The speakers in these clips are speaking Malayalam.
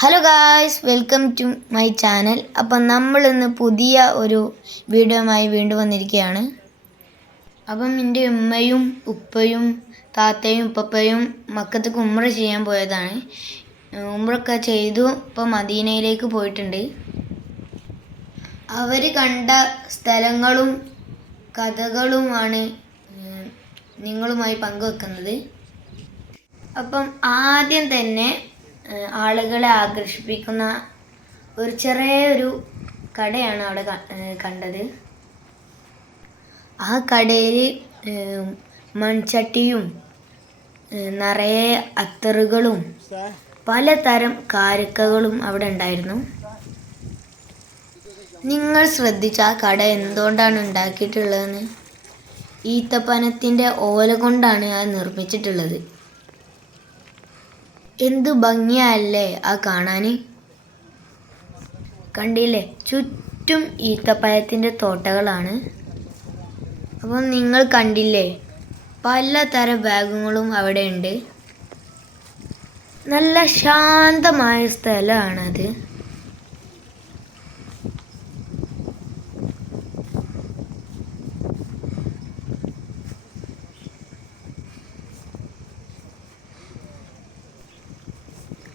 Hello guys, welcome to my channel. അപ്പം നമ്മളിന്ന് പുതിയ ഒരു വീഡിയോയുമായി വീണ്ടും വന്നിരിക്കുകയാണ്. അപ്പം എൻ്റെ ഉമ്മയും ഉപ്പയും താത്തയും ഉപ്പപ്പയും മക്കത്തേക്ക് ഉംറ ചെയ്യാൻ പോയതാണ്. ഉംറയൊക്കെ ചെയ്തു ഇപ്പം മദീനയിലേക്ക് പോയിട്ടുണ്ട്. അവർ കണ്ട സ്ഥലങ്ങളും കഥകളുമാണ് നിങ്ങളുമായി പങ്കുവെക്കുന്നത്. അപ്പം ആദ്യം തന്നെ ആളുകളെ ആകർഷിപ്പിക്കുന്ന ഒരു ചെറിയൊരു കടയാണ് അവിടെ കണ്ടത്. ആ കടയിൽ മൺചട്ടിയും നിറയെ അത്തറുകളും പലതരം കാരക്കകളും അവിടെ ഉണ്ടായിരുന്നു. നിങ്ങൾ ശ്രദ്ധിച്ച ആ കട എന്തുകൊണ്ടാണ് ഉണ്ടാക്കിയിട്ടുള്ളതെന്ന്? ഈത്തപ്പനത്തിൻ്റെ ഓല കൊണ്ടാണ് അത് നിർമ്മിച്ചിട്ടുള്ളത്. എന്തു ഭംഗിയല്ലേ ആ കാണാൻ. കണ്ടില്ലേ, ചുറ്റും ഈത്തപ്പഴത്തിൻ്റെ തോട്ടങ്ങളാണ്. അപ്പം നിങ്ങൾ കണ്ടില്ലേ, പലതരം ബാഗുകളും അവിടെ ഉണ്ട്. നല്ല ശാന്തമായ സ്ഥലമാണത്.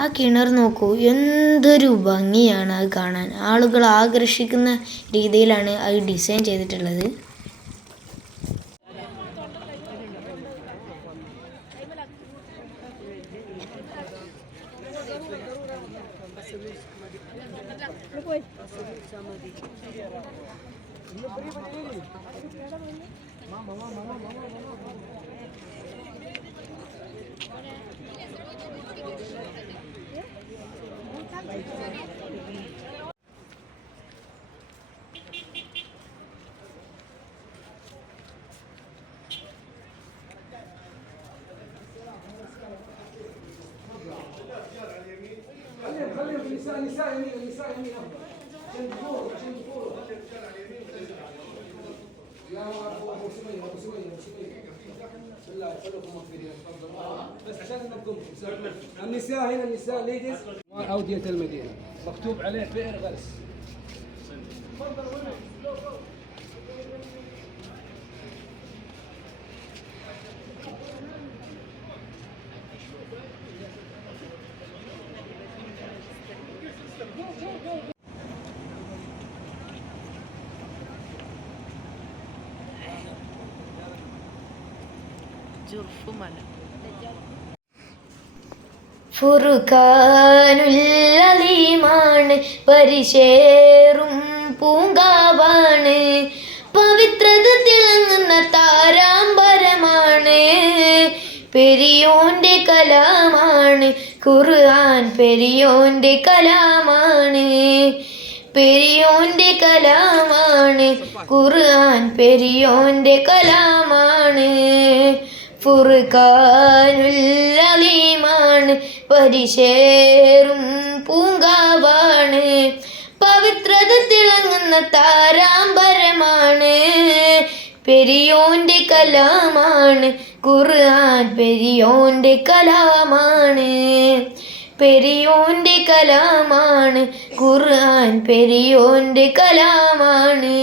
ആ കിണർ നോക്കൂ, എന്തൊരു ഭംഗിയാണ് അത് കാണാൻ. ആളുകൾ ആകർഷിക്കുന്ന രീതിയിലാണ് അത് ഡിസൈൻ ചെയ്തിട്ടുള്ളത്. النساء هنا النساء ليديز أودية المدينة مكتوب عليه بئر غرس. ഫുർഖാനുൽ പരിശേറും പൂങ്കാവാണ്. പവിത്രത തിളങ്ങുന്ന താരാമ്പരമാണ്. പെരിയോന്റെ കലാമാണ് ഖുർആൻ, പെരിയോന്റെ കലാമാണ്. പെരിയോന്റെ കലാമാണ് ഖുർആൻ, പെരിയോന്റെ കലാമാണ്. ഫുർഖാനുൽ അലീമാണ്, പരിശേറും പൂങ്കാവാണ്. പവിത്രത തിളങ്ങുന്ന താരാമ്പരമാണ്. പെരിയോന്റെ കലാമാണ് ഖുർആൻ, പെരിയോന്റെ കലാമാണ്. പെരിയോന്റെ കലാമാണ് ഖുർആൻ, പെരിയോന്റെ കലാമാണ്.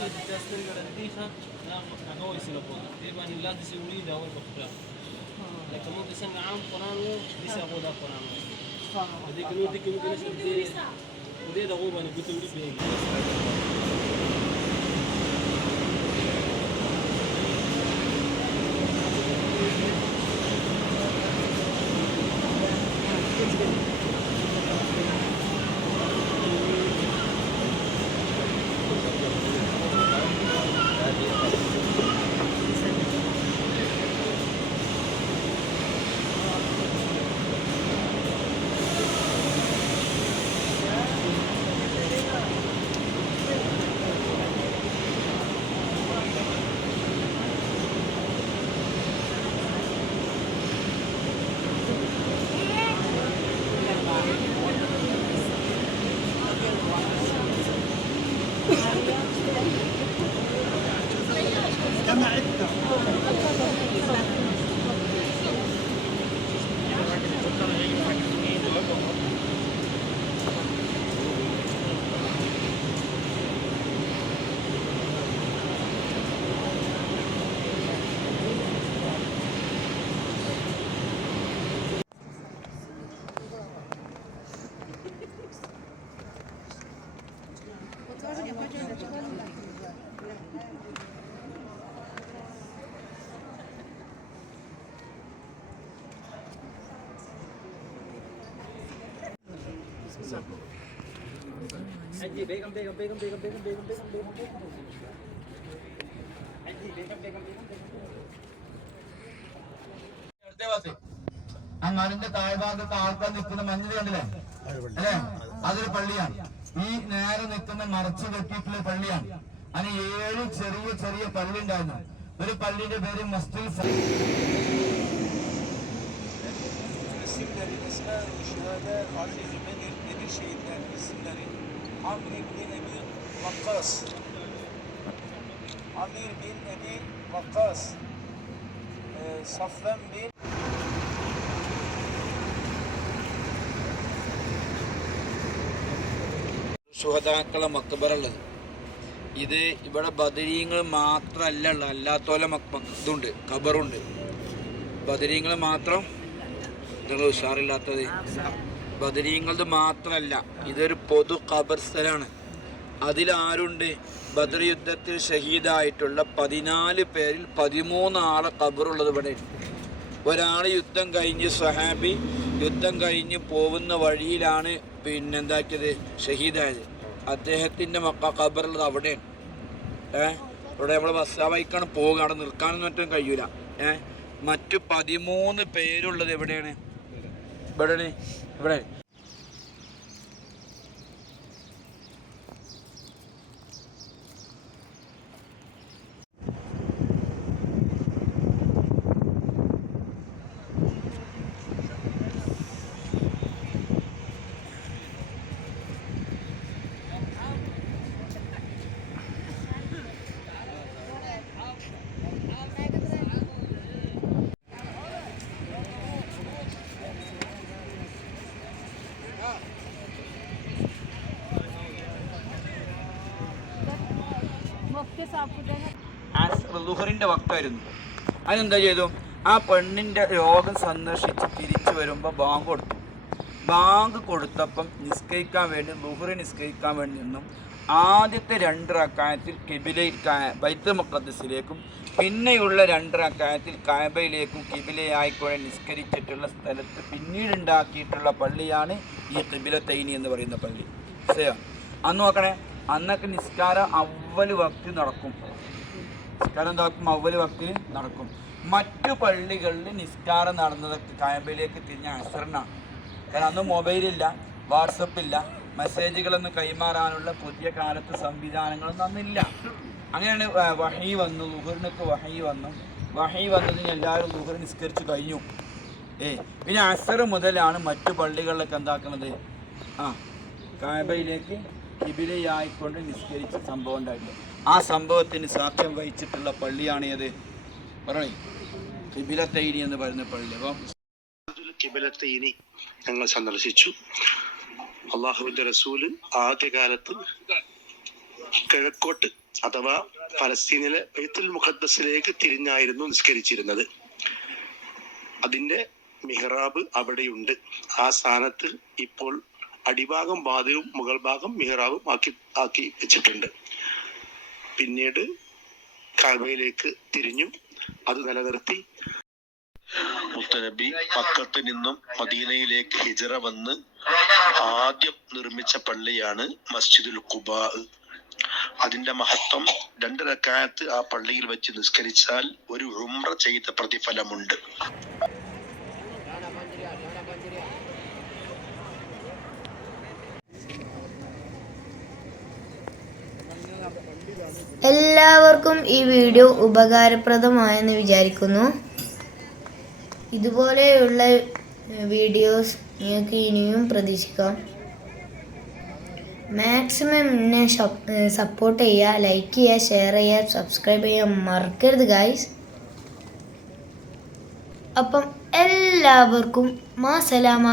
Justin garantisce a noi se lo può. Devono il lato seguito o il contrario. لكن ممكن سنة عام قرانه ليس أبودا قرانه. هذيك نودي كم يمكن نشوف ودي ده غوبا نبتدي نبيه. Haji begam. ആ മലിന്റെ താഴ്ഭാഗത്ത് ആൾക്കാർ നിൽക്കുന്ന മഞ്ഞൾ കണ്ടില്ലേ അല്ലേ? അതൊരു പള്ളിയാണ്. ഈ നേരെ നിൽക്കുന്ന മറച്ചു കെട്ടിയിട്ടുള്ള പള്ളിയാണ്. അതിന് 7 ചെറിയ പള്ളി ഉണ്ടായിരുന്നു. ഒരു പള്ളിയുടെ പേര് മസ്ജിദുൽ عمرو بن أبي وقاص صفوان بن സുഹദാക്കളെ മക്ബറ ഉള്ളത്. ഇത് ഇവിടെ ബദരീങ്ങൾ മാത്രമല്ല ഉള്ളത്, അല്ലാത്തോലെ ഇതുണ്ട്, ഖബറുണ്ട്. ബദരീങ്ങൾ മാത്രം നിങ്ങൾ ഉഷാറില്ലാത്തത്. ബദരീങ്ങളത് മാത്രമല്ല, ഇതൊരു പൊതു ഖബർ സ്ഥലമാണ്. അതിലാരുണ്ട്? ബദർ യുദ്ധത്തിൽ ഷഹീദായിട്ടുള്ള 14 പേരിൽ 13 ആളെ ഖബറുള്ളത് ഇവിടെ. ഒരാൾ യുദ്ധം കഴിഞ്ഞ് സ്വഹാബി യുദ്ധം കഴിഞ്ഞ് പോകുന്ന വഴിയിലാണ് എന്താക്കിയത്, ഷഹീദായത്. അദ്ദേഹത്തിൻ്റെ ഖബറുള്ളത് അവിടെയാണ്. ഇവിടെ നമ്മൾ ബസ്സാവായിക്കാണ് പോകുക, അവിടെ നിൽക്കാനൊന്നും മറ്റും കഴിയൂല. മറ്റു 13 പേരുള്ളത് എവിടെയാണ്? ഇവിടെ. ളുഹറിന്റെ വക്തായിരുന്നു. അതിനെന്താ ചെയ്തു? ആ പെണ്ണിന്റെ രോഗം സന്ദർശിച്ച് തിരിച്ചു വരുമ്പോൾ ബാങ്ക് കൊടുത്തു. ബാങ്ക് കൊടുത്തപ്പം നിസ്കരിക്കാൻ വേണ്ടി, ളുഹറി നിസ്കരിക്കാൻ വേണ്ടി നിന്നും ആദ്യത്തെ 2 റക്അത്തിൽ ബൈത്തുൽ മുഖദ്ദസിലേക്കും പിന്നെയുള്ള 2 റക്അത്തിൽ കഅബയിലേക്കും കിബിലയായിക്കൊണ്ട് നിസ്കരിച്ചിട്ടുള്ള സ്ഥലത്ത് പിന്നീട് ഉണ്ടാക്കിയിട്ടുള്ള പള്ളിയാണ് ഈ ഖിബിലത്തൈനി എന്ന് പറയുന്ന പള്ളി. അന്ന് നോക്കണേ, അന്നൊക്കെ നിസ്കാരം അവ്വൽ വക്തിൽ നടക്കും. മറ്റു പള്ളികളിൽ നിസ്കാരം നടന്നതൊക്കെ കഅബയിലേക്ക് തിരിഞ്ഞ അസറിനാണ്. കാരണം അന്ന് മൊബൈലില്ല, വാട്സപ്പില്ല, മെസ്സേജുകളൊന്നും കൈമാറാനുള്ള പുതിയ കാലത്ത് സംവിധാനങ്ങളൊന്നും അന്നില്ല. അങ്ങനെയാണ് വഹി വന്നു, ളുഹറിനൊക്കെ വഹി വന്നതിന് എല്ലാവരും ളുഹർ നിസ്കരിച്ച് കഴിഞ്ഞു. പിന്നെ അസർ മുതലാണ് മറ്റു പള്ളികളിലൊക്കെ എന്താക്കുന്നത്, കഅബയിലേക്ക് കിബിലയായിക്കൊണ്ട് നിസ്കരിച്ച സംഭവം ഉണ്ടായിട്ടുണ്ട്. ആ സംഭവത്തിന് സാക്ഷ്യം വഹിച്ചിട്ടുള്ള പള്ളിയാണ് ഏത്? പറയേ, ഖിബിലത്തൈനി എന്ന് പറയുന്ന പള്ളി. അപ്പം ഖിബിലത്തൈനി ഞങ്ങൾ സന്ദർശിച്ചു. അള്ളാഹുവിന്റെ റസൂല് ആദ്യകാലത്ത് കിഴക്കോട്ട് അഥവാ ഫലസ്തീനിലെ ബൈത്തുൽ മുഖദ്ദസിലേക്ക് തിരിഞ്ഞായിരുന്നു നിസ്കരിച്ചിരുന്നത്. അതിന്റെ മിഹ്റാബ് അവിടെയുണ്ട്. ആ സ്ഥാനത്ത് ഇപ്പോൾ അടിഭാഗം വാതിലും മുകൾ ഭാഗം മിഹ്റാബും ആക്കി വെച്ചിട്ടുണ്ട്. പിന്നീട് കഅബയിലേക്ക് തിരിഞ്ഞു അത് നിലനിർത്തി. മുത്തനബി മക്കത്ത് നിന്നും മദീനയിലേക്ക് ഹിജറ വന്ന് ആദ്യം നിർമ്മിച്ച പള്ളിയാണ് മസ്ജിദുൽ ഖുബാ. അതിന്റെ മഹത്വം 2 റക്അത്ത് ആ പള്ളിയിൽ വെച്ച് നിസ്കരിച്ചാൽ ഒരു ഉംറ ചെയ്ത പ്രതിഫലമുണ്ട്. എല്ലാവർക്കും ഈ വീഡിയോ ഉപകാരപ്രദമായെന്ന് വിചാരിക്കുന്നു. ഇതുപോലെയുള്ള വീഡിയോസ് നിങ്ങൾക്ക് ഇനിയും പ്രതീക്ഷിക്കാം. മാക്സിമം എന്നെ സപ്പോർട്ട് ചെയ്യുക, ലൈക്ക് ചെയ്യുക, ഷെയർ ചെയ്യുക, സബ്സ്ക്രൈബ് ചെയ്യാൻ മറക്കരുത് ഗൈസ്. അപ്പം എല്ലാവർക്കും മാസലാമ.